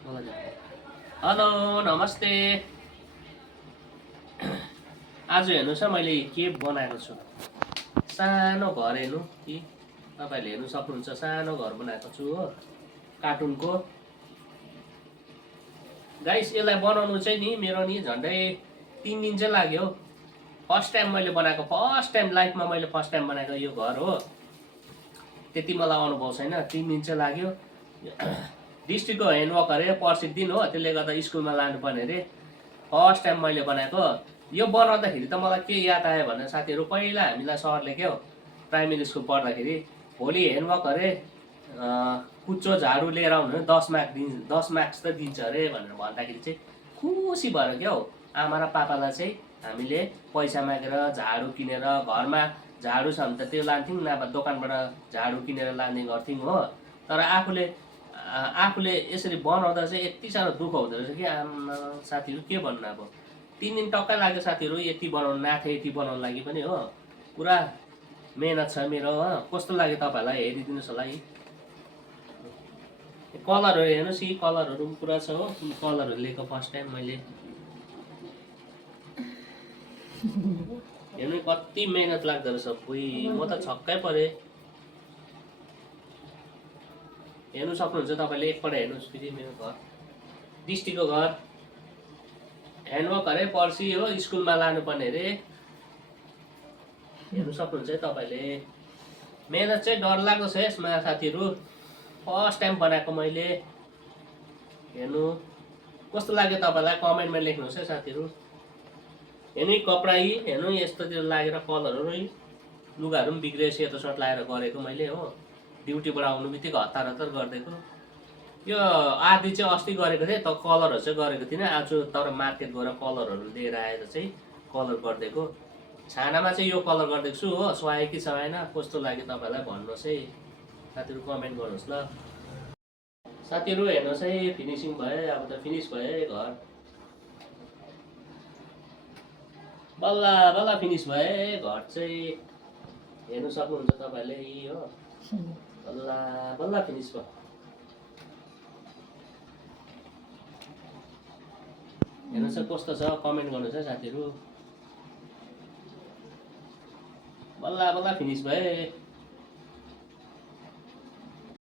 Hello नमस्ते। आज हेर्नुहोस् है मैले के बनाएको छु। सानो घर हेर्नु कि तपाईँहरूले हेर्नु सक्नुहुन्छ। सानो घर बनाएको छु हो, कार्टुनको। गाइस यसलाई बनाउनु चाहिँ नि मेरो नि झन्डै 3 दिन चाहिँ लाग्यो। फर्स्ट टाइम मैले बनाएको, फर्स्ट टाइम लाइफमा मैले फर्स्ट टाइम बनाएको यो घर हो। त्यति मलाई अनुभव छैन, 3 दिन चाहिँ लाग्यो। डिस्ट्रिक्टको ह्यान्डवर्क अरे पर्सिको दिन हो, त्यसले गर्दा स्कुलमा लानुपर्ने अरे। फर्स्ट टाइम मैले बनाएको यो बनाउँदाखेरि त मलाई के याद आयो भने साथीहरू, पहिला हामीलाई सरले क्या हो प्राइमेरी स्कुल पढ्दाखेरि भोलि ह्यान्डवर्क अरे कुच्चो झाडु लिएर आउनु 10 मार्क्स 10 मार्क्स त दिन्छ अरे भनेर भन्दाखेरि चाहिँ खुसी भएर क्या हो आमा र पापालाई चाहिँ हामीले पैसा मागेर झाडु किनेर घरमा झाडु छ भने त त्यो लान्थ्यौँ, नभए दोकानबाट झाडु किनेर लाने गर्थ्यौँ हो। तर आफूले यसरी बनाउँदा चाहिँ यति साह्रो दुःख हुँदो रहेछ कि आमा साथीहरू के भन्नु। अब 3 दिन टक्कै लाग्यो साथीहरू यति बनाउनु, नाथे यति बनाउनु लागि पनि हो। पुरा मेहनत छ मेरो हो। कस्तो लाग्यो तपाईँहरूलाई हेरिदिनुहोस् होला है। कलरहरू हेर्नुहोस्, यी कलरहरू पनि पुरा छ हो। कलरहरू लिएको फर्स्ट टाइम मैले। हेर्नु कति मेहनत लाग्दो रहेछ। बुई म त छक्कै परेँ। हेर्नु सक्नुहुन्छ तपाईँले, एकपल्ट हेर्नुहोस् फेरि मेरो घर, डिस्ट्रिक्टको घर। ह्यान्डवर्क अरे पर्सि हो, स्कुलमा लानुपर्ने अरे। हेर्नु सक्नुहुन्छ है तपाईँले। मेहनत चाहिँ डरलाग्दो छ यसमा साथीहरू। फर्स्ट टाइम बनाएको मैले। हेर्नु कस्तो लाग्यो तपाईँलाई कमेन्टमा लेख्नुहोस् है साथीहरू। हेर्नु कपडा यी हेर्नु यस्तोतिर लागेर कलरहरू, लुगाहरू पनि बिग्रियो। सेतो सर्ट लगाएर गरेको मैले हो। ड्युटीबाट आउनु बित्तिकै हतार हतार गरिदिएको। यो आधी चाहिँ अस्ति गरेको थिएँ, त कलरहरू चाहिँ गरेको थिइनँ आज। तर मार्केट गएर कलरहरू लिएर आएर चाहिँ कलर गरिदिएको। छानामा चाहिँ यो कलर गरिदिएको छु हो। सुहायो कि सुहाएन, कस्तो लाग्यो तपाईँलाई भन्नुहोस् है साथीहरू, कमेन्ट गर्नुहोस् ल। साथीहरू हेर्नुहोस् है, फिनिसिङ भयो। अब त फिनिस भयो है घर। बल्ल बल्ल फिनिस भयो है घर चाहिँ। हेर्नु सक्नुहुन्छ तपाईँले यी हो, बल्ल बल्ल फिनिस भयो। हेर्नुहोस् है कस्तो छ, कमेन्ट गर्नुहोस् है साथीहरू। बल्ल बल्ल फिनिस भयो।